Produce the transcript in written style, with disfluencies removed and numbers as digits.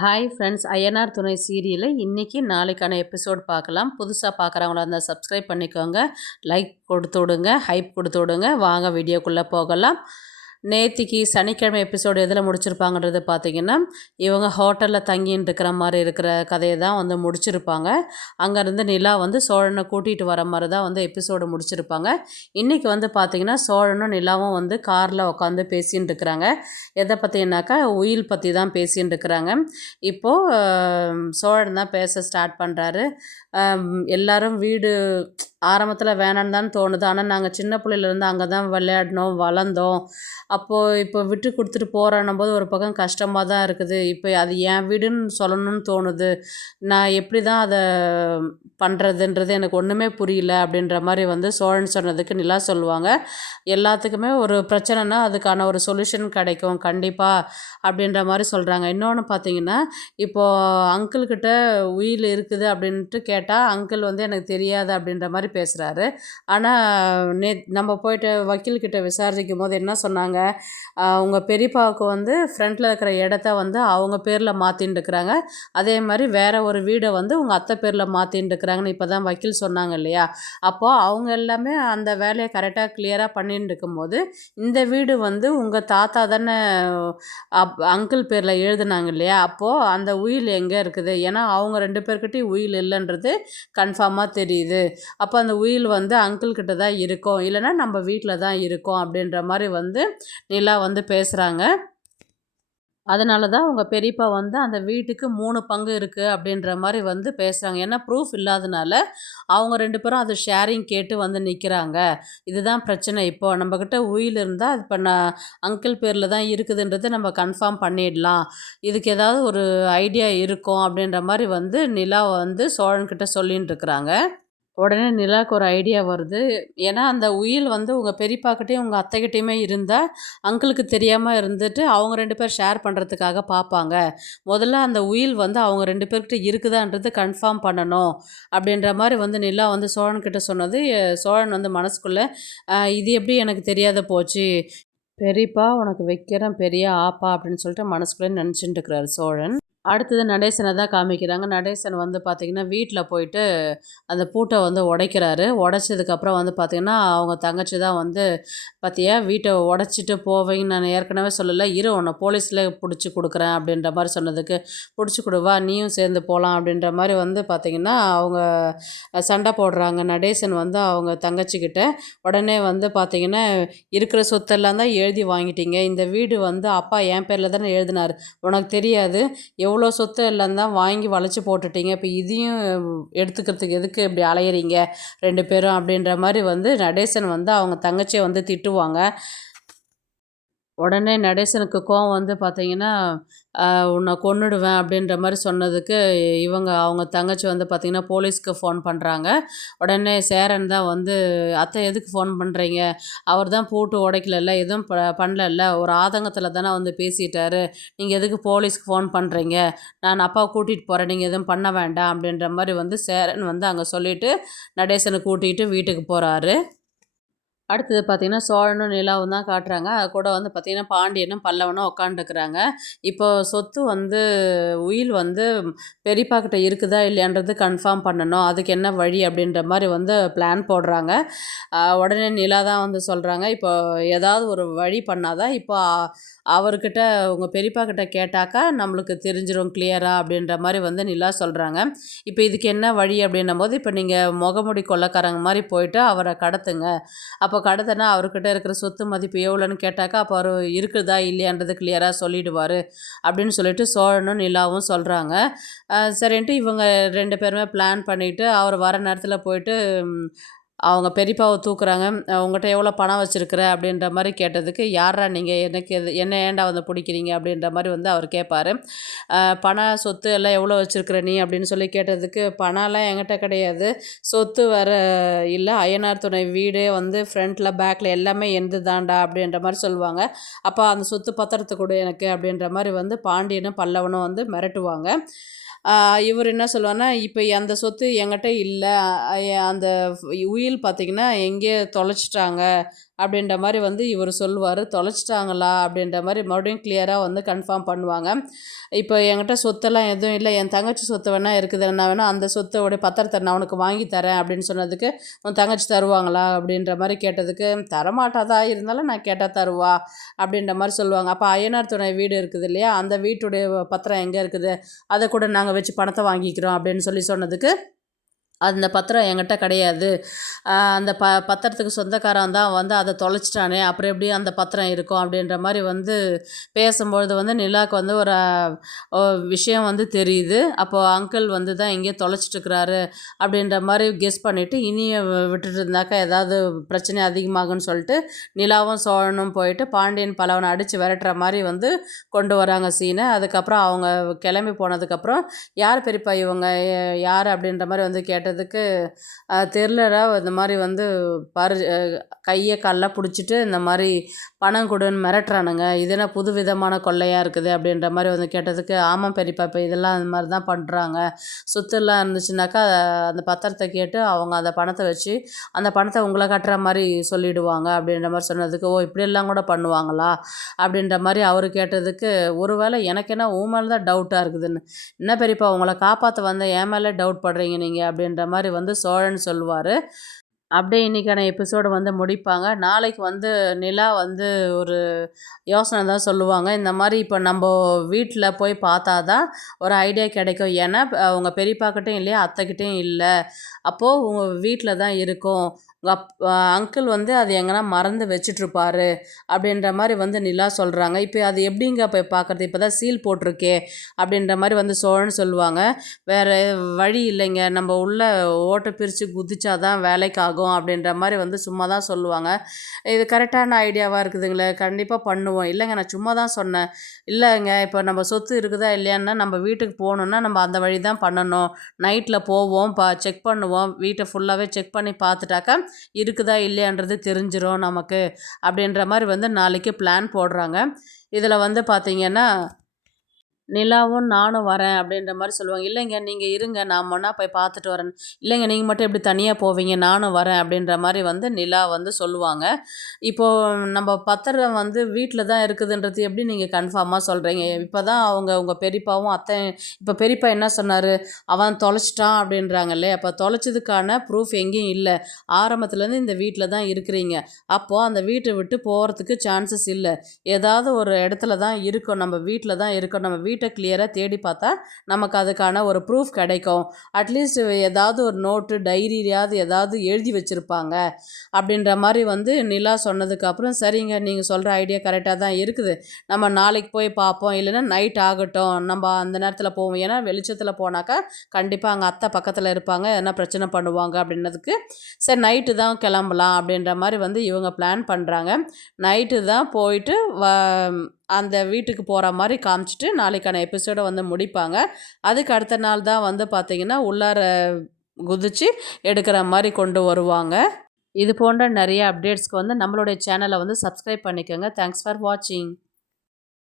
Hi friends, Ayyanar துணை சீரியலில் இன்றைக்கி நாளைக்கான எபிசோட் பார்க்கலாம். புதுசாக பார்க்குறவங்களா இருந்தால் சப்ஸ்கிரைப் பண்ணிக்கோங்க, லைக் கொடுத்து விடுங்க, ஹைப் கொடுத்து விடுங்க. வாங்க வீடியோக்குள்ளே போகலாம். நேத்திக்கு சனிக்கிழமை எபிசோடு எதில் முடிச்சிருப்பாங்கன்றது பார்த்திங்கன்னா, இவங்க ஹோட்டலில் தங்கின்னு இருக்கிற மாதிரி இருக்கிற கதையை தான் வந்து முடிச்சிருப்பாங்க. அங்கேருந்து நிலா வந்து சோழனை கூட்டிகிட்டு வர மாதிரி தான் வந்து எபிசோடு முடிச்சிருப்பாங்க. இன்றைக்கி வந்து பார்த்திங்கன்னா சோழனும் நிலாவும் வந்து காரில் உட்காந்து பேசின்னு இருக்கிறாங்க. எதை பற்றினாக்கா உயில் பற்றி தான் பேசின்னு இருக்கிறாங்க. இப்போது சோழன் தான் பேச ஸ்டார்ட் பண்ணுறாரு. எல்லாரும் வீடு ஆரம்பத்தில் வேணான்னு தான் தோணுது, ஆனால் நாங்கள் சின்ன பிள்ளையிலேருந்து அங்கே தான் விளையாடினோம், வளர்ந்தோம். அப்போது இப்போ விட்டு கொடுத்துட்டு போகிறன்னும் போது ஒரு பக்கம் கஷ்டமாக தான் இருக்குது. இப்போ அது என் வீடுன்னு சொல்லணும்னு தோணுது. நான் எப்படி தான் அதை பண்ணுறதுன்றது எனக்கு ஒன்றுமே புரியல அப்படின்ற மாதிரி வந்து சோழன் சொன்னதுக்கு நிலா சொல்லுவாங்க, எல்லாத்துக்குமே ஒரு பிரச்சனைனா அதுக்கான ஒரு சொல்யூஷன் கிடைக்கும் கண்டிப்பாக அப்படின்ற மாதிரி சொல்கிறாங்க. இன்னொன்று பார்த்தீங்கன்னா, இப்போது அங்கிள்கிட்ட உயில் இருக்குது அப்படின்ட்டு கேட்டால் அங்கிள் வந்து எனக்கு தெரியாது அப்படின்ற மாதிரி பேசுகிறாரு. ஆனால் நம்ம போயிட்டு வக்கீல்கிட்ட விசாரிக்கும் போது என்ன சொன்னாங்க, உங்கள் பெரியப்பாவுக்கு வந்து ஃப்ரண்ட்டில் இருக்கிற இடத்த வந்து அவங்க பேரில் மாற்றின்னு இருக்கிறாங்க, அதே மாதிரி வேறு ஒரு வீடை வந்து உங்கள் அத்தை பேரில் மாற்றின்னு இருக்கிறாங்கன்னு இப்போ தான் வக்கீல் சொன்னாங்க இல்லையா. அப்போது அவங்க எல்லாமே அந்த வேலையை கரெக்டாக கிளியராக பண்ணிட்டு இருக்கும்போது இந்த வீடு வந்து உங்கள் தாத்தா தானே அங்கிள் பேரில் எழுதுனாங்க இல்லையா. அப்போது அந்த உயில் எங்கே இருக்குது, ஏன்னா அவங்க 2 பேர்கிட்டையும் உயில் இல்லைன்றது கன்ஃபார்மாக தெரியுது. அப்போ அந்த உயில் வந்து அங்கிள்கிட்ட தான் இருக்கும், இல்லைன்னா நம்ம வீட்டில் தான் இருக்கும் அப்படின்ற மாதிரி வந்து நிலா வந்து பேசுகிறாங்க. அதனால தான் உங்கள் பெரியப்பா வந்து அந்த வீட்டுக்கு 3 பங்கு இருக்குது அப்படின்ற மாதிரி வந்து பேசுகிறாங்க. ஏன்னா ப்ரூஃப் இல்லாதனால அவங்க 2 பேரும் அது ஷேரிங் கேட்டு வந்து நிற்கிறாங்க. இதுதான் பிரச்சனை. இப்போ நம்மக்கிட்ட உயில் இருந்தால் இப்போ நான் அங்கிள் பேரில் தான் இருக்குதுன்றதை நம்ம கன்ஃபார்ம் பண்ணிடலாம், இதுக்கு ஏதாவது ஒரு ஐடியா இருக்கும் அப்படின்ற மாதிரி வந்து நிலா வந்து சோழன்கிட்ட சொல்லின்னு இருக்கிறாங்க. உடனே நிலாவுக்கு ஒரு ஐடியா வருது. ஏன்னா அந்த உயில் வந்து உங்கள் பெரியப்பாக்கிட்டேயும் உங்கள் அத்தைக்கிட்டேயுமே இருந்தால் அங்கிளுக்கு தெரியாமல் இருந்துட்டு அவங்க 2 பேர் ஷேர் பண்ணுறதுக்காக பார்ப்பாங்க. முதல்ல அந்த உயில் வந்து அவங்க 2 பேர்கிட்ட இருக்குதான்றது கன்ஃபார்ம் பண்ணணும் அப்படின்ற மாதிரி வந்து நிலா வந்து சோழன்கிட்ட சொன்னது. சோழன் வந்து மனசுக்குள்ளே, இது எப்படி எனக்கு தெரியாத போச்சு, பெரியப்பா உனக்கு வைக்கிறேன் பெரிய ஆப்பா அப்படின்னு சொல்லிட்டு மனசுக்குள்ளே நினச்சிட்டு இருக்கிறாரு சோழன். அடுத்தது நடேசனை தான் காமிக்கிறாங்க. நடேசன் வந்து பார்த்திங்கன்னா வீட்டில் போயிட்டு அந்த பூட்டை வந்து உடைக்கிறாரு. உடைச்சதுக்கப்புறம் வந்து பார்த்திங்கன்னா அவங்க தங்கச்சி தான் வந்து, பார்த்தியா வீட்டை உடச்சிட்டு போவீங்கன்னு நான் ஏற்கனவே சொல்லலை, இரு உன்னை போலீஸில் பிடிச்சி கொடுக்குறேன் அப்படின்ற மாதிரி சொன்னதுக்கு, பிடிச்சி கொடுவா நீயும் சேர்ந்து போகலாம் அப்படின்ற மாதிரி வந்து பார்த்திங்கன்னா அவங்க சண்டை போடுறாங்க. நடேசன் வந்து அவங்க தங்கச்சிக்கிட்ட உடனே வந்து பார்த்திங்கன்னா, இருக்கிற சொத்தெல்லாம் தான் எழுதி வாங்கிட்டீங்க, இந்த வீடு வந்து அப்பா என் பேரில் தானே எழுதினார், உனக்கு தெரியாது, எவ்வளோ சொத்து எல்லாம் தான் வாங்கி வளைச்சி போட்டுட்டீங்க, இப்போ இதையும் எடுத்துக்கிறதுக்கு எதுக்கு இப்படி அலையிறீங்க 2 பேரும் அப்படின்ற மாதிரி வந்து நடேசன் வந்து அவங்க தங்கச்சியை வந்து திட்டுவாங்க. உடனே நடேசனுக்கு கோவம் வந்து பார்த்தீங்கன்னா, உன்னை கொன்னுடுவேன் அப்படின்ற மாதிரி சொன்னதுக்கு அவங்க தங்கச்சி வந்து பார்த்திங்கன்னா போலீஸ்க்கு ஃபோன் பண்ணுறாங்க. உடனே சேரன் தான் வந்து, அத்தை எதுக்கு ஃபோன் பண்ணுறீங்க, அவர் தான் பூட்டு உடைக்கலல்ல, எதுவும் பண்ணலல்ல, ஒரு ஆதங்கத்தில் தானே வந்து பேசிட்டாரு, நீங்கள் எதுக்கு போலீஸ்க்கு ஃபோன் பண்ணுறீங்க, நான் அப்பாவை கூட்டிகிட்டு போகிறேன், நீங்கள் எதுவும் பண்ண வேண்டாம் அப்படின்ற மாதிரி வந்து சேரன் வந்து அங்கே சொல்லிவிட்டு நடேசனை கூட்டிகிட்டு வீட்டுக்கு போகிறாரு. அடுத்தது பார்த்திங்கன்னா சோழனும் நிலாவும் தான் காட்டுறாங்க. அது கூட வந்து பார்த்திங்கன்னா பாண்டியனும் பல்லவனும் உட்காந்துருக்குறாங்க. இப்போ சொத்து வந்து உயில் வந்து பெரியப்பா கிட்ட இருக்குதா இல்லையான்றது கன்ஃபார்ம் பண்ணணும், அதுக்கு என்ன வழி அப்படின்ற மாதிரி வந்து பிளான் போடுறாங்க. உடனே நிலா தான் வந்து சொல்கிறாங்க, இப்போ ஏதாவது ஒரு வழி பண்ணாதான் இப்போ அவர்கிட்ட உங்கள் பெரியப்பா கிட்ட கேட்டாக்கா நம்மளுக்கு தெரிஞ்சிடும் கிளியராக அப்படின்ற மாதிரி வந்து நிலா சொல்கிறாங்க. இப்போ இதுக்கு என்ன வழி அப்படின்னும் போது, இப்போ நீங்கள் முகமுடி கொள்ளைக்காரங்க மாதிரி போயிட்டு அவரை கடத்துங்க, அப்போ கடத்தினா அவர்கிட்ட இருக்கிற சொத்து மதிப்பு எவ்வளோன்னு கேட்டாக்கா அப்போ அவர் இருக்குதா இல்லையான்றது கிளியராக சொல்லிடுவார் அப்படின்னு சொல்லிட்டு சோழனும் நிலாவும் சொல்கிறாங்க. சரின்ட்டு இவங்க 2 பேருமே பிளான் பண்ணிவிட்டு அவர் வர நேரத்தில் போயிட்டு அவங்க பெரியப்பாவை தூக்குறாங்க. உங்கள்கிட்ட எவ்வளோ பணம் வச்சுருக்குற அப்படின்ற மாதிரி கேட்டதுக்கு, யாரா நீங்கள், எனக்கு என்ன ஏன்டா வந்து பிடிக்கிறீங்க அப்படின்ற மாதிரி வந்து அவர் கேட்பார். பணம் சொத்து எல்லாம் எவ்வளோ வச்சுருக்குற நீ அப்படின்னு சொல்லி கேட்டதுக்கு, பணம்லாம் என்கிட்ட கிடையாது, சொத்து வேறு இல்லை, ஐயனார் துணை வீடே வந்து ஃப்ரண்ட்டில் பேக்கில் எல்லாமே எந்து தாண்டா அப்படின்ற மாதிரி சொல்லுவாங்க. அப்போ அந்த சொத்து பத்திரத்தை கொடு எனக்கு அப்படின்ற மாதிரி வந்து பாண்டியனும் பல்லவனும் வந்து மிரட்டுவாங்க. இவர் என்ன சொல்லுவார்னா, இப்போ அந்த சொத்து என்கிட்ட இல்லை, அந்த உயில் அங்கிள் பார்த்திங்கன்னா எங்கேயோ தொலைச்சிட்டாங்க அப்படின்ற மாதிரி வந்து இவர் சொல்லுவார். தொலைச்சிட்டாங்களா அப்படின்ற மாதிரி மறுபடியும் கிளியராக வந்து கன்ஃபார்ம் பண்ணுவாங்க. இப்போ என்கிட்ட சொத்தெல்லாம் எதுவும் இல்லை, என் தங்கச்சி சொத்து வேணால் இருக்குது, நான் வேணால் அந்த சொத்தோடைய பத்திரத்தை நான் உனக்கு வாங்கி தரேன் அப்படின்னு சொன்னதுக்கு, உன் தங்கச்சி தருவாங்களா அப்படின்ற மாதிரி கேட்டதுக்கு, தரமாட்டாதா இருந்தாலும் நான் கேட்டால் தருவா அப்படின்ற மாதிரி சொல்லுவாங்க. அப்போ ஐயனார் துணை வீடு இருக்குது இல்லையா, அந்த வீட்டுடைய பத்திரம் எங்கே இருக்குது, அதை கூட நாங்கள் வச்சு பணத்தை வாங்கிக்கிறோம் அப்படின்னு சொன்னதுக்கு, அந்த பத்திரம் என்கிட்ட கிடையாது, அந்த பத்திரத்துக்கு சொந்தக்காரன் தான் வந்து அதை தொலைச்சிட்டானே, அப்புறம் எப்படி அந்த பத்திரம் இருக்கும் அப்படின்ற மாதிரி வந்து பேசும்பொழுது வந்து நிலாவுக்கு வந்து ஒரு விஷயம் வந்து தெரியுது. அப்போது அங்கிள் வந்து தான் எங்கேயோ தொலைச்சிட்ருக்கிறாரு அப்படின்ற மாதிரி கெஸ் பண்ணிவிட்டு, இனியை விட்டுட்டு இருந்தாக்கா ஏதாவது பிரச்சனை அதிகமாகும்னு சொல்லிட்டு நிலாவும் சோழனும் போயிட்டு பாண்டியன் பல்லவனை அடித்து விரட்டுற மாதிரி வந்து கொண்டு வராங்க சீனை. அதுக்கப்புறம் அவங்க கிளம்பி போனதுக்கப்புறம், யார் பெரியப்பா இவங்க, யார் அப்படின்ற மாதிரி வந்து கேட்டதுக்கு, தெரிலடா இந்த மாதிரி வந்து கையை காலெலாம் பிடிச்சிட்டு இந்த மாதிரி பணம் கொடுன்னு மிரட்டுறானுங்க, இது என்ன புது விதமான கொள்ளையாக இருக்குது அப்படின்ற மாதிரி வந்து கேட்டதுக்கு, ஆமாம் பெரியப்பா இப்போ இதெல்லாம் இந்த மாதிரி தான் பண்ணுறாங்க, சொத்துலாம் இருந்துச்சுனாக்கா அந்த பத்திரத்தை கேட்டு அவங்க அந்த பணத்தை வச்சு அந்த பணத்தை உங்களை கட்டுற மாதிரி சொல்லிவிடுவாங்க அப்படின்ற மாதிரி சொன்னதுக்கு, ஓ இப்படியெல்லாம் கூட பண்ணுவாங்களா அப்படின்ற மாதிரி அவர் கேட்டதுக்கு, ஒருவேளை எனக்கு என்ன உன் மேலே தான் டவுட்டாக இருக்குதுன்னு, என்ன பெரியப்பா உங்களை காப்பாற்ற வந்து என் மேலே டவுட் படுறீங்க நீங்கள் அப்படின்ற மாதிரி வந்து சோழன் சொல்லுவார். அப்படியே இன்றைக்கான எபிசோடு வந்து முடிப்பாங்க. நாளைக்கு வந்து நிலா வந்து ஒரு யோசனை தான் சொல்லுவாங்க. இந்த மாதிரி இப்போ நம்ம வீட்டில் போய் பார்த்தா தான் ஒரு ஐடியா கிடைக்கும். ஏன்னா அவங்க பெரியப்பாக்கிட்டையும் இல்லையா, அத்தைக்கிட்டையும் இல்லை, அப்போது உங்கள் வீட்டில் தான் இருக்கும், உங்கள் அங்கிள் வந்து அது எங்கன்னா மறந்து வச்சிட்ருப்பாரு அப்படின்ற மாதிரி வந்து நிலா சொல்கிறாங்க. இப்போ அது எப்படிங்க போய் பார்க்குறது, இப்போ தான் சீல் போட்டிருக்கே அப்படின்ற மாதிரி வந்து சோழன் சொல்லுவாங்க. வேறு வழி இல்லைங்க, நம்ம உள்ள ஓட்டை பிரித்து குதிச்சா தான் வேலைக்கு ஆகும் அப்படின்ற மாதிரி வந்து சும்மா தான் சொல்லுவாங்க. இது கரெக்டான ஐடியாவாக இருக்குதுங்களே, கண்டிப்பாக பண்ணுவோம். இல்லைங்க நான் சும்மா தான் சொன்னேன். இல்லைங்க இப்போ நம்ம சொத்து இருக்குதா இல்லையான்னா நம்ம வீட்டுக்கு போகணுன்னா நம்ம அந்த வழி தான் பண்ணணும். நைட்டில் போவோம், செக் பண்ணுவோம், வீட்டை ஃபுல்லாகவே செக் பண்ணி பார்த்துட்டாக்கா இருக்குதா இல்லையான்றது தெரிஞ்சிடும் நமக்கு அப்படின்ற மாதிரி வந்து நாளைக்கு பிளான் போடுறாங்க. இதில் வந்து பார்த்திங்கன்னா நிலாவும் நானும் வரேன் அப்படின்ற மாதிரி சொல்லுவாங்க. இல்லைங்க நீங்கள் இருங்க, நான் ஒன்றா போய் பார்த்துட்டு வரேன். இல்லைங்க நீங்கள் மட்டும் எப்படி தனியாக போவீங்க, நானும் வரேன் அப்படின்ற மாதிரி வந்து நிலா வந்து சொல்லுவாங்க. இப்போது நம்ம பத்திரம் வந்து வீட்டில் தான் இருக்குதுன்றது எப்படி நீங்கள் கன்ஃபார்மாக சொல்கிறீங்க? இப்போ தான் உங்கள் பெரியப்பாவும் அத்தை, இப்போ பெரியப்பா என்ன சொன்னார், அவன் தொலைச்சிட்டான் அப்படின்றாங்களே, அப்போ தொலைச்சதுக்கான ப்ரூஃப் எங்கேயும் இல்லை, ஆரம்பத்துலேருந்து இந்த வீட்டில் தான் இருக்கிறீங்க, அப்போது அந்த வீட்டை விட்டு போகிறதுக்கு சான்சஸ் இல்லை, ஏதாவது ஒரு இடத்துல தான் இருக்கும், நம்ம வீட்டில் தான் இருக்கோம், நம்ம வீட்டை கிளியராக தேடி பார்த்தா நமக்கு அதுக்கான ஒரு ப்ரூஃப் கிடைக்கும், அட்லீஸ்ட் ஏதாவது ஒரு நோட்டு டைரியாவது ஏதாவது எழுதி வச்சுருப்பாங்க அப்படின்ற மாதிரி வந்து நிலா சொன்னதுக்கப்புறம், சரிங்க நீங்கள் சொல்கிற ஐடியா கரெக்டாக தான் இருக்குது, நம்ம நாளைக்கு போய் பார்ப்போம், இல்லைன்னா நைட் ஆகட்டும், நம்ம அந்த நேரத்தில் போவோம், ஏன்னா வெளிச்சத்தில் போனாக்கா கண்டிப்பாக அங்கே அத்தை பக்கத்தில் இருப்பாங்க, எதனா பிரச்சனை பண்ணுவாங்க அப்படின்றதுக்கு, சரி நைட்டு தான் கிளம்பலாம் அப்படின்ற மாதிரி வந்து இவங்க பிளான் பண்ணுறாங்க. நைட்டு தான் போயிட்டு அந்த வீட்டுக்கு போகிற மாதிரி காமிச்சிட்டு நாளைக்கான எபிசோடை வந்து முடிப்பாங்க. அதுக்கு அடுத்த நாள் தான் வந்து பார்த்திங்கன்னா உள்ளார குதித்து எடுக்கிற மாதிரி கொண்டு வருவாங்க. இது போன்ற நிறைய அப்டேட்ஸ்க்கு வந்து நம்மளுடைய சேனலை வந்து சப்ஸ்கிரைப் பண்ணிக்கோங்க. தேங்க்ஸ் ஃபார் வாட்சிங்.